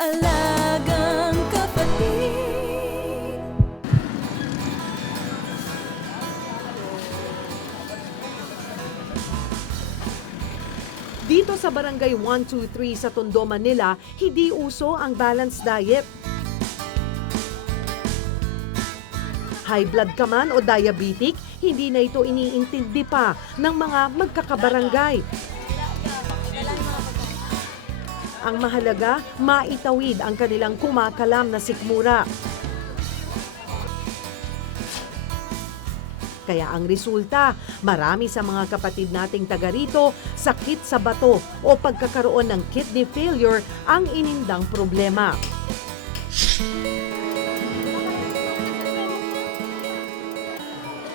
Alagang Kapatid. Dito sa Barangay 123 sa Tondo, Manila, hindi uso ang balanced diet. High blood ka man o diabetic, hindi na ito iniintindi pa ng mga magkakabarangay. Ang mahalaga, maitawid ang kanilang kumakalam na sikmura. Kaya ang resulta, marami sa mga kapatid nating taga rito, sakit sa bato o pagkakaroon ng kidney failure ang inindang problema.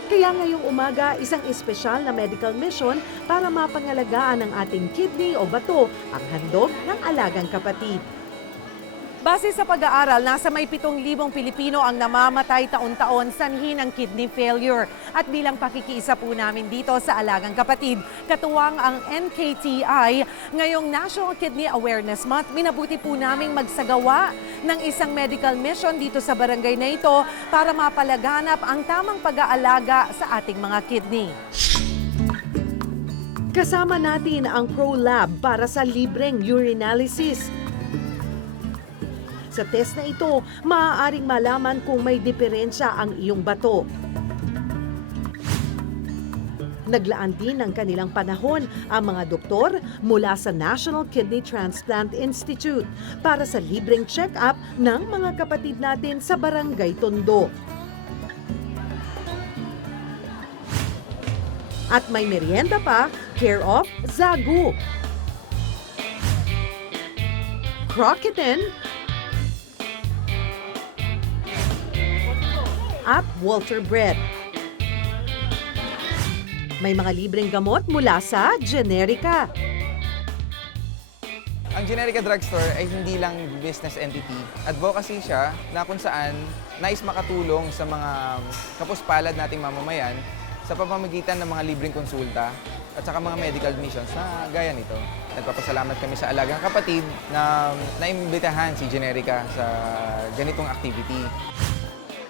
Kaya ngayong umaga, isang espesyal na medical mission para mapangalagaan ng ating kidney o bato ang handog ng Alagang Kapatid. Base sa pag-aaral, nasa may 7,000 Pilipino ang namamatay taon-taon sanhi ng kidney failure. At bilang pakikiisa po namin dito sa Alagang Kapatid, katuwang ang NKTI, ngayong National Kidney Awareness Month, minabuti po naming magsagawa ng isang medical mission dito sa barangay na ito para mapalaganap ang tamang pag-aalaga sa ating mga kidney. Kasama natin ang ProLab para sa libreng urinalysis. Sa test na ito, maaaring malaman kung may diferensya ang iyong bato. Naglaan din ng kanilang panahon ang mga doktor mula sa National Kidney Transplant Institute para sa libreng check-up ng mga kapatid natin sa Barangay Tondo. At may merienda pa, care of Zagu, Croquetin, at Walter Bread. May mga libreng gamot mula sa Generica. Ang Generica Drugstore ay hindi lang business entity. Advocacy siya na kung saan nais makatulong sa mga kapuspalad nating mamamayan sa pamamagitan ng mga libreng konsulta at saka mga medical missions na gaya nito. Nagpapasalamat kami sa Alagang Kapatid na naimbitahan si Generica sa ganitong activity.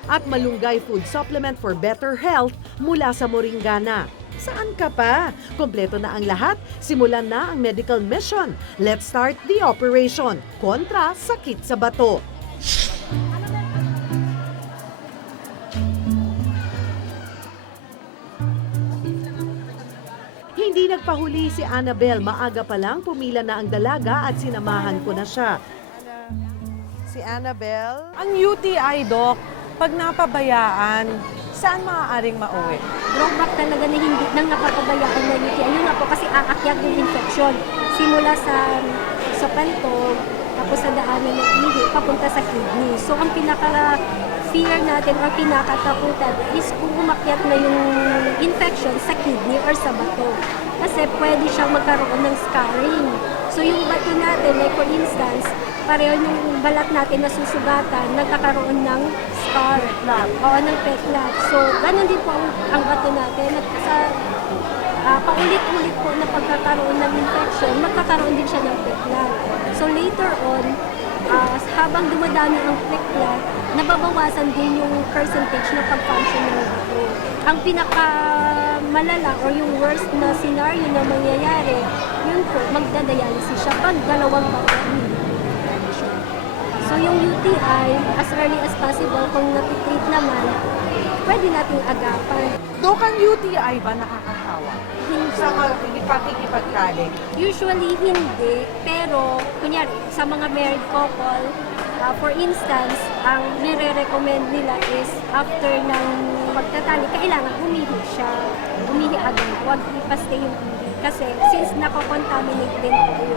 At malunggay food supplement for better health mula sa Moringana. Saan ka pa? Kompleto na ang lahat. Simulan na ang medical mission. Let's start the operation. Kontra sakit sa bato. Hindi nagpahuli si Annabel. Maaga pa lang pumila na ang dalaga at sinamahan ko na siya. Si Annabel. Ang UTI, Doc, pag napabayaan, saan maaaring mauwi? Drawback talaga na hindi nang napapabayaan na UTI. Yun nga po kasi aakyat yung infection. Simula sa pantog, tapos sa daanan ng ihi, papunta sa kidney. So ang pinaka-fear natin or pinakatakutan is kung umakyat na yung infection sa kidney or sa bato. Kasi pwede siyang magkaroon ng scarring. So yung bato natin, like for instance, pareho yung balat natin na susugatan, nagkakaroon ng scar. Oo, ng peklat. So, ganun din po ang bato natin. At sa paulit-ulit po na pagkakaroon ng infection, magkakaroon din siya ng peklat. So, later on, habang dumadami ang peklat, nababawasan din yung percentage na pag-function ng bato. Ang pinakamalala or yung worst na scenario na mangyayari, yun po, magdadialysis siya pag dalawang bato. So yung UTI, as early as possible, kung natitreat naman, pwede nating agapan. Dok, ang UTI ba nakakahawa? Hindi. Sa pakikipagkalik? Usually hindi, pero kunyari sa mga married couple, for instance, ang nire-recommend nila is after ng pagtatali, kailangan umihi siya. Umihi agad, huwag ipastay yung ihi. Kasi since nakakontaminate din yung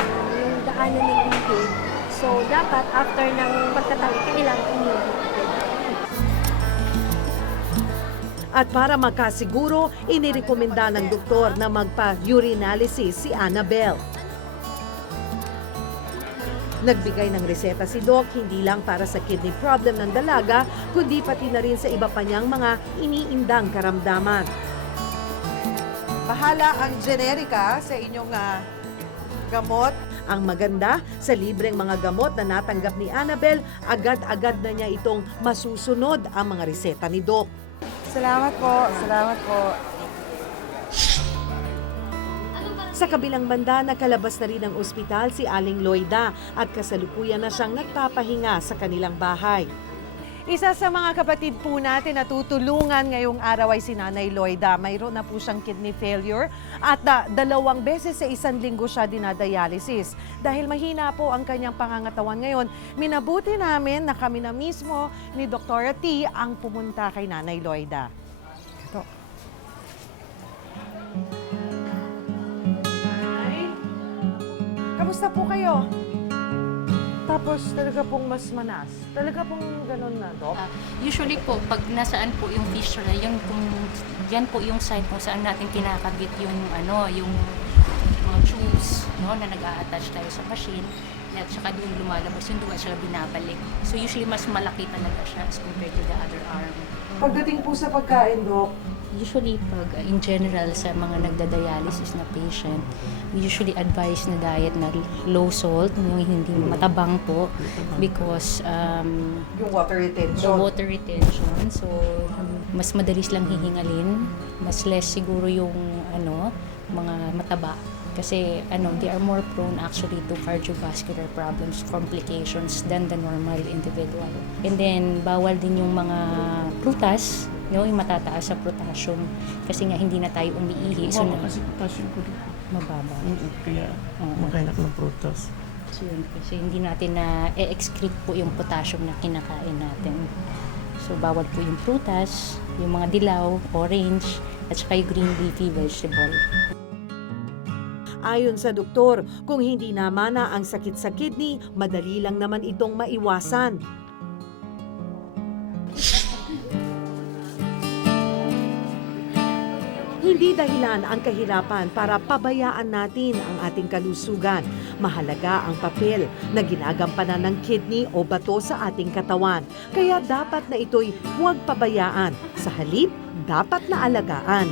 daanan ng ihi, so, dapat after ng pagtatali, kailangan umihi. At para magkasiguro, inirekomenda ng doktor na magpa-urinalysis si Annabel. Nagbigay ng reseta si Doc hindi lang para sa kidney problem ng dalaga, kundi pati na rin sa iba pa niyang mga iniindang karamdaman. Bahala ang Generica sa inyong gamot. Ang maganda, sa libreng mga gamot na natanggap ni Annabel, agad-agad na niya itong masusunod ang mga reseta ni Doc. Salamat po, salamat po. Sa kabilang banda, nakalabas na rin ng ospital si Aling Loida at kasalukuyan na siyang nagpapahinga sa kanilang bahay. Isa sa mga kapatid po natin na tutulungan ngayong araw ay si Nanay Loida. Mayroon na po siyang kidney failure at 2 beses sa 1 linggo siya dinadialysis. Dahil mahina po ang kanyang pangangatawan ngayon, minabuti namin na kami na mismo ni Dr. T ang pumunta kay Nanay Loida. Ito. Kamusta po kayo? Tapos talaga pong mas manas. Talaga pong ganun na, Doc? Usually po, pag nasaan po yung fistula, yan po yung site kung saan natin kinakabit yung yung mga tubes, no, na nag-a-attach tayo sa machine. At saka doon lumalabas yung duwa, saka binabalik. So usually mas malaki talaga siya as compared to the other arm. Pagdating po sa pagkain, Doc, Usually, pag in general sa mga nagda-dialysis na patient, we usually advise na diet na low salt, yung hindi matabang po because yung water the retention. water retention. So, mas madalis lang hihingalin, mas less siguro yung mga mataba. Kasi they are more prone actually to cardiovascular problems, complications than the normal individual. And then, bawal din yung mga prutas, yung matataas sa potassium. Kasi nga hindi na tayo umiihi. So, Kasi potassium ko dito. mababa. Kaya makainak ng prutas. So, yun, kasi hindi natin na e-excrete po yung potassium na kinakain natin. So, bawal po yung prutas, yung mga dilaw, orange, at saka yung green leafy vegetable. Ayon sa doktor, kung hindi namana ang sakit sa kidney, madali lang naman itong maiwasan. Hindi dahilan ang kahirapan para pabayaan natin ang ating kalusugan. Mahalaga ang papel na ginagampanan ng kidney o bato sa ating katawan. Kaya dapat na ito'y huwag pabayaan. Sa halip, dapat na alagaan.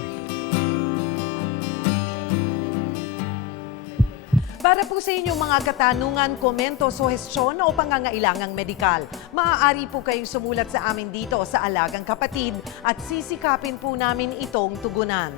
Para po sa inyong mga katanungan, komento, suhestyon o pangangailangang medikal, maaari po kayong sumulat sa amin dito sa Alagang Kapatid at sisikapin po namin itong tugunan.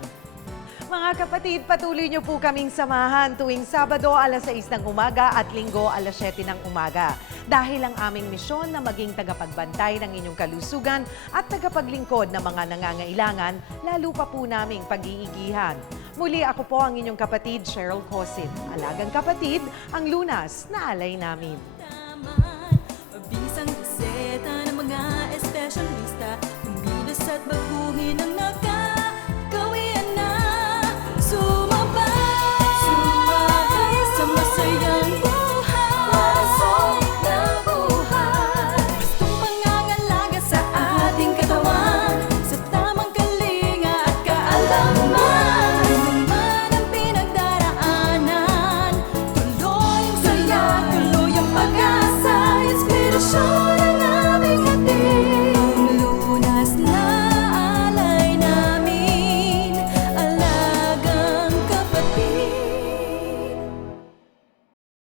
Mga kapatid, patuloy niyo po kaming samahan tuwing Sabado alas 6 ng umaga at Linggo alas 7 ng umaga. Dahil ang aming misyon na maging tagapagbantay ng inyong kalusugan at tagapaglingkod ng mga nangangailangan, lalo pa po naming pag-iigihan. Muli ako po ang inyong kapatid, Cheryl Cosin. Alagang Kapatid, ang lunas na alay namin.